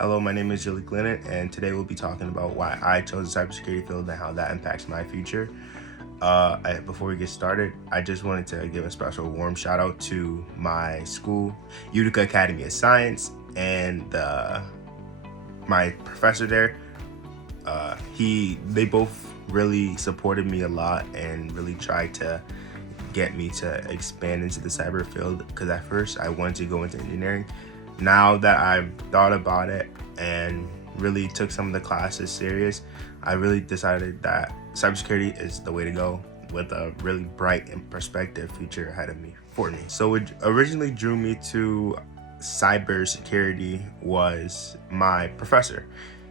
Hello, my name is Jaliek, and today we'll be talking about why I chose the cybersecurity field and how that impacts my future. Before we get started, I just wanted to give a special warm shout out to my school, Utica Academy of Science, and my professor there. They both really supported me a lot and really tried to get me to expand into the cyber field, because at first I wanted to go into engineering. Now that I've thought about it and really took some of the classes serious, I really decided that cybersecurity is the way to go, with a really bright and prospective future ahead of me for me. So what originally drew me to cybersecurity was my professor.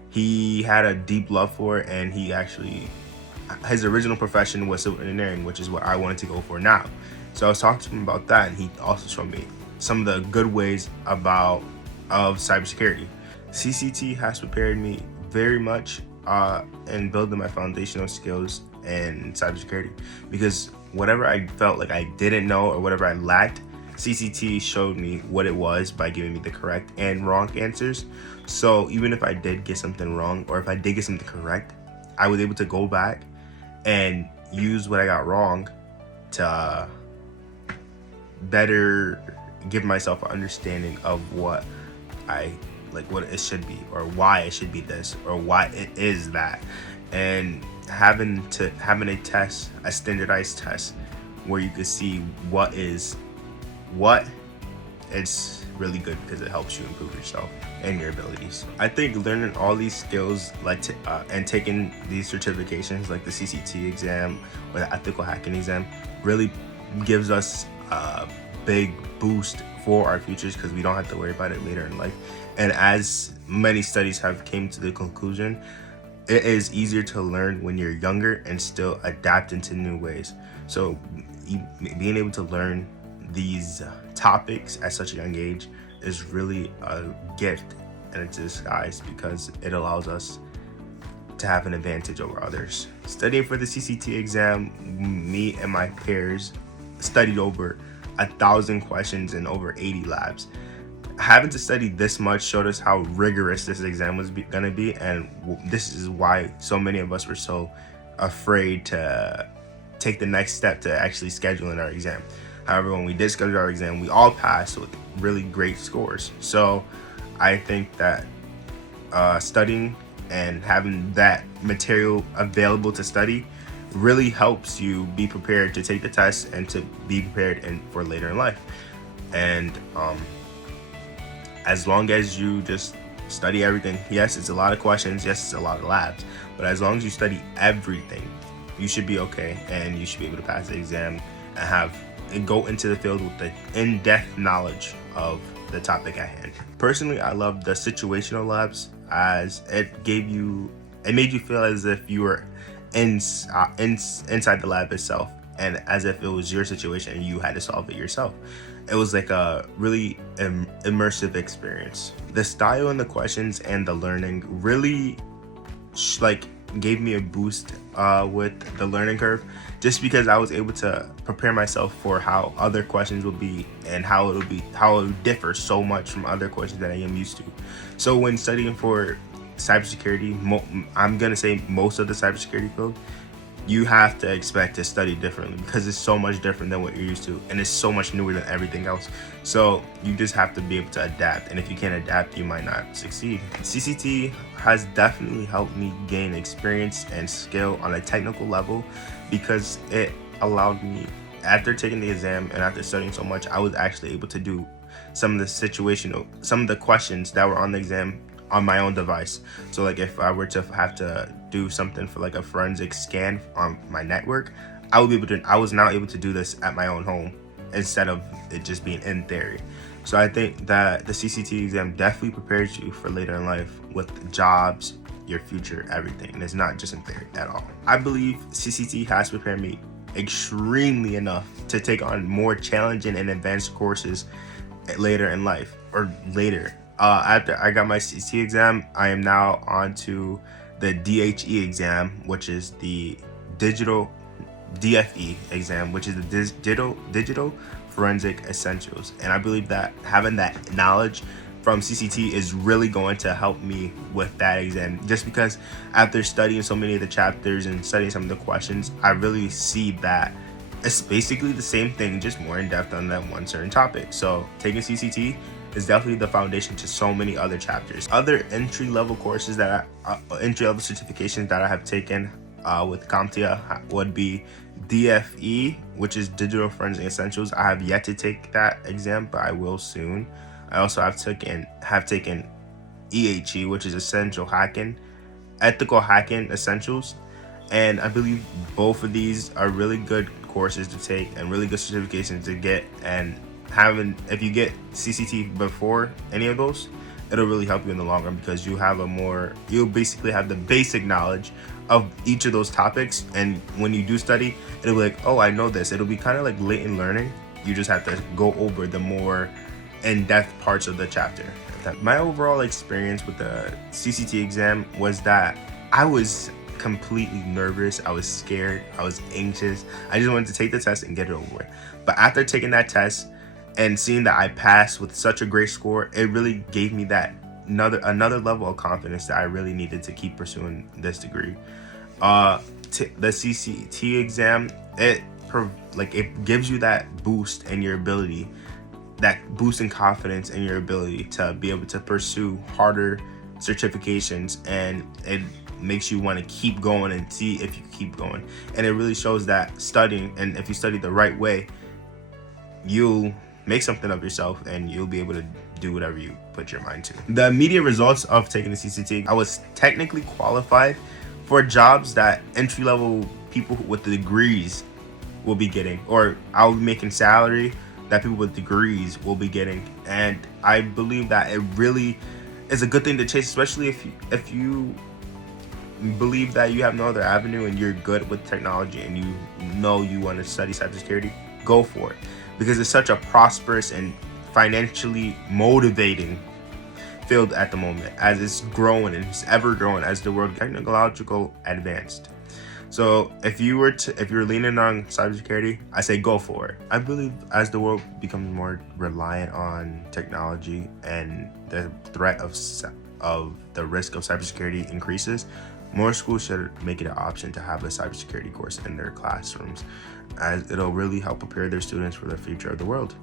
He had a deep love for it, and his original profession was civil engineering, which is what I wanted to go for now. So I was talking to him about that, and he also showed me some of the good ways of cybersecurity. CCT has prepared me very much in building my foundational skills in cybersecurity, because whatever I felt like I didn't know or whatever I lacked, CCT showed me what it was by giving me the correct and wrong answers. So even if I did get something wrong, or if I did get something correct, I was able to go back and use what I got wrong to better give myself an understanding of what it should be, or why it should be this, or why it is that. And having a test, a standardized test, where you can see what, it's really good, because it helps you improve yourself and your abilities. I think learning all these skills, and taking these certifications like the CCT exam or the ethical hacking exam, really gives us a big boost for our futures, because we don't have to worry about it later in life. And as many studies have came to the conclusion, it is easier to learn when you're younger and still adapt into new ways. So being able to learn these topics at such a young age is really a gift and a disguise, because it allows us to have an advantage over others. Studying for the CCT exam, me and my peers studied over 1,000 questions in over 80 labs. Having to study this much showed us how rigorous this exam was gonna be, and this is why so many of us were so afraid to take the next step to actually scheduling our exam. However, when we did schedule our exam, we all passed with really great scores. So I think that studying and having that material available to study really helps you be prepared to take the test and to be prepared for later in life. And as long as you just study everything, yes, it's a lot of questions, yes, it's a lot of labs, but as long as you study everything, you should be okay, and you should be able to pass the exam and go into the field with the in-depth knowledge of the topic at hand. Personally, I love the situational labs, as it made you feel as if you were inside the lab itself, and as if it was your situation and you had to solve it yourself. It was like a really immersive experience. The style and the questions and the learning really gave me a boost with the learning curve, just because I was able to prepare myself for how other questions will be, and how it would differ so much from other questions that I am used to. So when studying for cybersecurity, I'm gonna say most of the cybersecurity field, you have to expect to study differently, because it's so much different than what you're used to, and it's so much newer than everything else. So you just have to be able to adapt, and if you can't adapt, you might not succeed. CCT has definitely helped me gain experience and skill on a technical level, because it allowed me, after taking the exam and after studying so much, I was actually able to do some of the questions that were on the exam on my own device. So like if I were to have to do something for like a forensic scan on my network, I was now able to do this at my own home, instead of it just being in theory. So I think that the CCT exam definitely prepares you for later in life with jobs, your future, everything. And it's not just in theory at all. I believe CCT has prepared me extremely enough to take on more challenging and advanced courses later in life, or later. After I got my CCT exam, I am now on to the DHE exam, which is the digital DFE exam, which is the digital forensic essentials. And I believe that having that knowledge from CCT is really going to help me with that exam, just because after studying so many of the chapters and studying some of the questions, I really see that it's basically the same thing, just more in depth on that one certain topic. So taking CCT is definitely the foundation to so many other chapters. Other entry-level courses that entry-level certifications that I have taken with CompTIA would be DFE, which is Digital Forensic Essentials. I have yet to take that exam, but I will soon. I also have taken EHE, which is Essential Hacking, Ethical Hacking Essentials. And I believe both of these are really good courses to take and really good certifications to get. And if you get CCT before any of those, it'll really help you in the long run, because you'll basically have the basic knowledge of each of those topics. And when you do study, it'll be like, oh, I know this. It'll be kind of like latent learning. You just have to go over the more in-depth parts of the chapter. My overall experience with the CCT exam was that I was completely nervous. I was scared. I was anxious. I just wanted to take the test and get it over with. But after taking that test and seeing that I passed with such a great score, it really gave me that another level of confidence that I really needed to keep pursuing this degree. The CCT exam, it gives you that boost in your ability, that boost in confidence in your ability to be able to pursue harder certifications, and it makes you want to keep going and see if you keep going. And it really shows that studying, and if you study the right way, you'll make something of yourself and you'll be able to do whatever you put your mind to. The immediate results of taking the CCT, I was technically qualified for jobs that entry-level people with the degrees will be getting, or I'll be making salary that people with degrees will be getting. And I believe that it really is a good thing to chase, especially if you believe that you have no other avenue and you're good with technology and you know you want to study cybersecurity. Go for it, because it's such a prosperous and financially motivating field at the moment, as it's growing and it's ever growing as the world technological advanced. So if you're leaning on cybersecurity, I say go for it. I believe as the world becomes more reliant on technology and the threat of the risk of cybersecurity increases, more schools should make it an option to have a cybersecurity course in their classrooms, as it'll really help prepare their students for the future of the world.